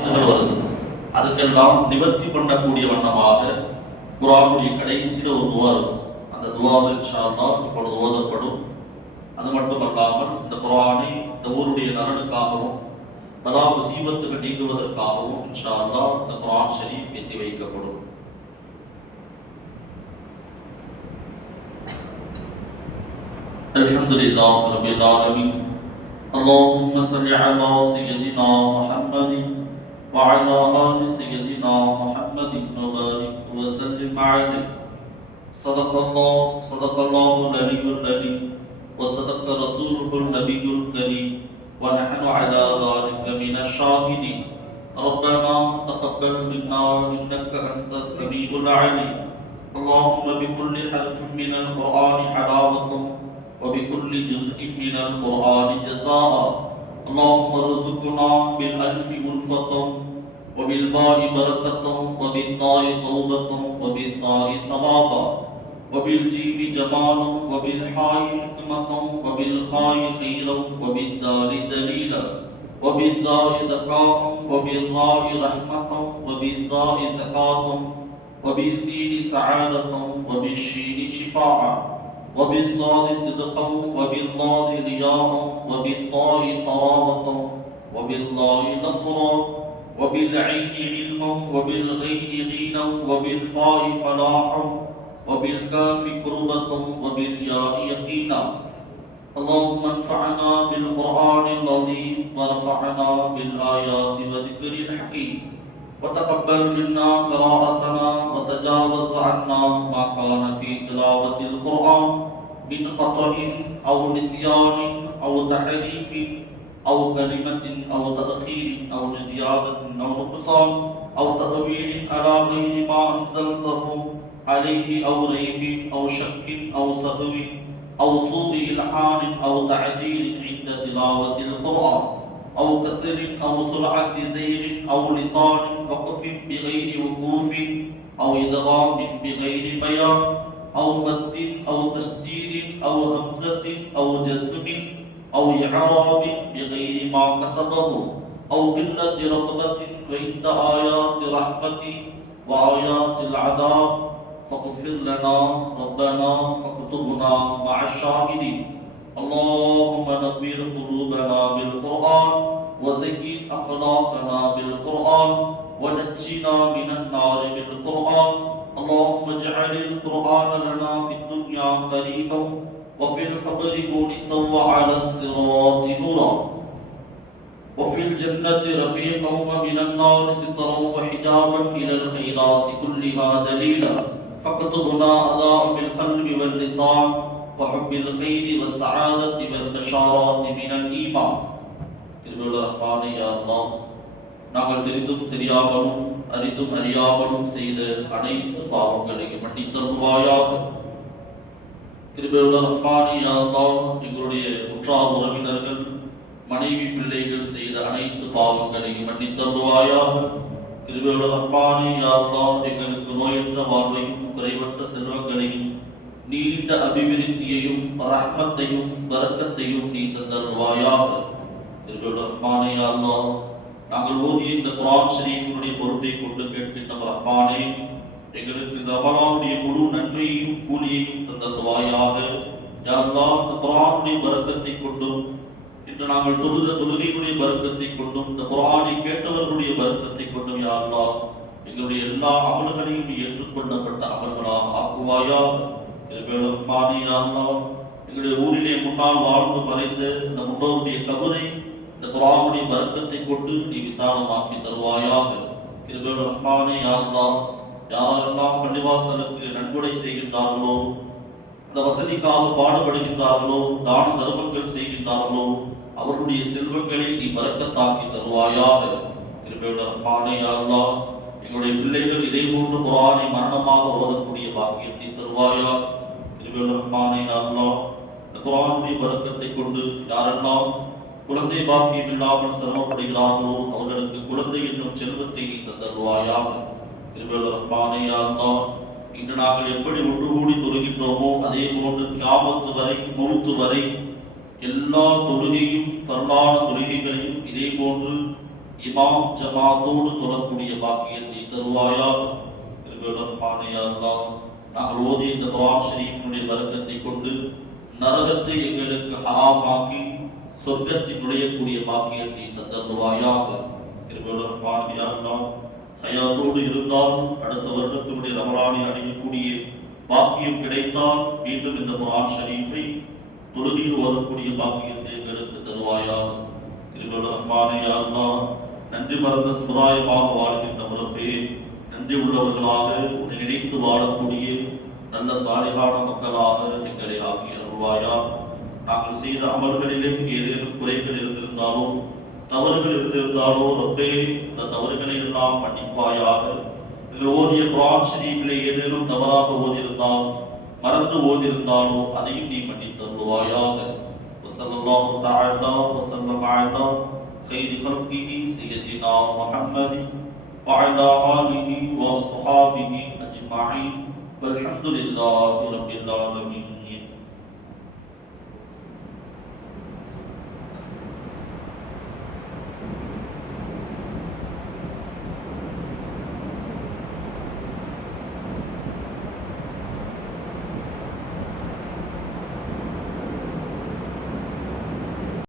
வருது. அதுக்கெல்லாம் நிவர்த்தி பண்ணக்கூடிய வண்ணமாக குர்ஆனுடைய கடைசியில் ஒரு துவா இருக்கும். அந்த துவாவை இன்ஷா அல்லாஹ் இப்பொழுது ஓதப்படும். அது மட்டுமல்லாமல் இந்த குர்ஆனை இந்த ஊருடைய நலனுக்காகவும் பலா முசீபத்துகள் நீங்குவதற்காகவும் இன்ஷா அல்லாஹ் இந்த குர்ஆன் ஷரீஃப் ஏற்றி வைக்கப்படும். அல்ஹம்துலில்லாஹி ரப்பில் ஆலமீன். اللهم صل على سيدنا محمد وعلى آل سيدنا محمد وبارك وسلم عليه. صدق الله العلي العليم وصدق رسوله النبي الكريم ونحن على ذلك من الشاهدين. ربنا تقبل منا إنك أنت السميع العليم. اللهم بكل حرف من القرآن حلاوة وبكل جزء من القرآن جزاء. اللهم ارزقنا بالألف ألفة وبالباء بركة وبالطاء توبة وبالثاء ثوابا وبالجيم جمالا وبالحاء حكمة وبالخاء خيرا وبالدال دليلا وبالداء ذكاء وبالراء رحمة وبالزاء زكاة وبالسين سعادة وبالشين شفاء وبالصاد صدقا وبالضاد رياء وبالطاء طرابة وبالله نصرا وبالعين علما وبالغين غينا وبالفاء فلاحا وبالكاف كربة وبالياء يقينا. اللهم انفعنا بالقرآن العظيم ورفعنا بالآيات وذكر الحكيم وتقبل منا قراءتنا وتجاوز عنا ما كان في تلاوة القرآن من خطأ أو نسيان أو تحريف أو كلمة أو تأخير أو زيادة أو نقصان أو تأويل على غير ما أنزلته عليه أو ريب أو شك أو سهو أو سوء إلحان أو تعجيل عند تلاوة القرآن أو كسر أو سرعة زيغ أو لسان وقف بغير وقوف أو إدغام بغير بيان أو مد أو تشديد أو همزة أو جزم أو إعراب بغير ما كتبه أو قلة رغبة عند آيات رحمة وآيات العذاب فاغفر لنا ربنا فاكتبنا مع الشاهدين. اللهم نبّر قلوبنا بالقرآن وزين أخلاقنا بالقرآن ونجنا من النار بالقرآن. اللهم اجعل القرآن لنا في الدنيا قريبا وفي القبر مونسا وعلى الصراط نورا وفي الجنة رفيقا ومن النار سترا وحجابا إلى الخيرات كلها دليلا. فاكتبنا أداء بالقلب واللسان وحب الخير والسعادة والبشارات من الإيمان. திருவள்ளுவர் ரஹ்மானே யா அல்லாஹ், நாங்கள் தெரிந்தும் தெரியாமலும் அறிந்தும் அறியாமலும் செய்த அனைத்து பாவங்களையும் மன்னித்தருள்வாயாக. திருவள்ளுவர் ரஹ்மானே யா அல்லாஹ், எங்களுடைய உற்றார் உறவினர்கள் மனைவி பிள்ளைகள் செய்த அனைத்து பாவங்களையும் மன்னித்தருள்வாயாக. திருவள்ளுவர் ரஹ்மானே யா அல்லாஹ், எங்களுக்கு நோயற்ற வாழ்வையும் குறைவற்ற செல்வங்களையும் நீண்ட அபிவிருத்தியையும் ரஹ்மத்தையும் பரக்கத்தையும் நீ தந்தருள்வாயாக. திருவள்ளுவர் ரஹ்மானே யா அல்லாஹ், நாங்கள் ஓதிய இந்த குர்ஆன் ஷரீஃபினுடைய பொருட்டை கொண்டு கேட்கின்ற ரஹ்மானே, எங்களுக்கு இந்த ரமலானுடைய முழு நன்மையையும் கூலியையும் தந்தருள்வாயாக. யா அல்லாஹ், இந்த குர்ஆனுடைய பரக்கத்தை கொண்டும் இன்று நாங்கள் தொழுத தொழுகையினுடைய பரக்கத்தை கொண்டும் இந்த குர்ஆனை கேட்டவர்களுடைய பரக்கத்தை கொண்டும் யா அல்லாஹ், எங்களுடைய எல்லா அமல்களையும் ஏற்றுக்கொள்ளப்பட்ட அமல்களாக ஆக்குவாயாக. திருவள்ளுவர் ரஹ்மானே யா அல்லாஹ், எங்களுடைய ஊரிலே முன்னால் வாழ்ந்து மறைந்த இந்த முன்னோருடைய கபரை இந்த குர்ஆனுடைய பரக்கத்தை கொண்டு நீ விசாலமாக்கி தருவாயாக. திருவள்ளுவர் ரஹ்மானே யா அல்லாஹ், யாரெல்லாம் பள்ளிவாசலுக்கு நன்கொடை செய்கின்றார்களோ, அந்த வசதிக்காக பாடுபடுகின்றார்களோ, தான தர்மங்கள் செய்கின்றார்களோ, அவர்களுடைய செல்வங்களை நீ பரக்கத்தாக்கி தருவாயாக. திருவள்ளுவர் ரஹ்மானே யா அல்லாஹ், எங்களுடைய பிள்ளைகள் இதே போன்று குர்ஆனை மரணமாக ஓதக்கூடிய பாக்கியத்தை தருவாயாக. திருவள்ளுவர் ரஹ்மானே யா அல்லாஹ், இந்த குர்ஆனுடைய பரக்கத்தை கொண்டு யாரெல்லாம் குழந்தை பாக்கியம் இல்லாமல் சிரமப்படுகிறார்களோ அவர்களுக்கு குழந்தை என்னும் செல்வத்தை நீ தந்தருவாயாக. திருவள்ளுவர் ரஹ்மானே யா அல்லாஹ், இன்று நாங்கள் எப்படி ஒன்று கூடி தொழுகின்றோமோ அதே போன்று கியாமத்து வரை மௌத்து வரை எல்லா தொழுகையும் ஃபர்லான தொழுகைகளையும் இதே போன்று இமாம் ஜமாத்தோடு தொழக்கூடிய பாக்கியத்தை தருவாயாக. நாங்கள் ஓதிய இந்த குர்ஆன் ஷரீஃபினுடைய பரக்கத்தை கொண்டு நரகத்தை எங்களுக்கு ஹராமாக்கி சொர்க்கத்தில் நுழையக்கூடிய பாக்கியத்தை தந்தருவாயாக. ஹயாத்தோடு இருந்தால் அடுத்த வருடத்தினுடைய ரமலானை அடையக்கூடிய பாக்கியம் கிடைத்தால் மீண்டும் இந்த குர்ஆன் ஷரீஃபை தொழுகையில் ஓதக்கூடிய பாக்கியத்தை எங்களுக்கு தருவாயாக. நன்றி மறந்த சமுதாயமாக வாழ்கின்ற முறப்பே, நன்றி உள்ளவர்களாக உன்னை நினைத்து வாழக்கூடிய நல்ல சாலிகான மக்களாக எங்களை ஆக்கி அருள்வாயாக. நாங்கள் செய்த அமல்களிலே ஏதேனும் குறைகள் இருந்திருந்தாலோ தவறுகள் இருந்திருந்தாலோ ரப்பே, இந்த தவறுகளை எல்லாம் மன்னிப்பாயாக. எங்கள் ஓதிய குர்ஆன் ஷரீஃபிலே ஏதேனும் தவறாக ஓதியிருந்தால் மறந்து ஓதியிருந்தாலோ அதையும் நீ மன்னித்து அருள்வாயாக. வஸல்லல்லாஹு தஆலா வஸல்லம் அலா خير خلقه سيدنا محمد وعلى آله وصحابه أجمعين والحمد لله رب العالمين.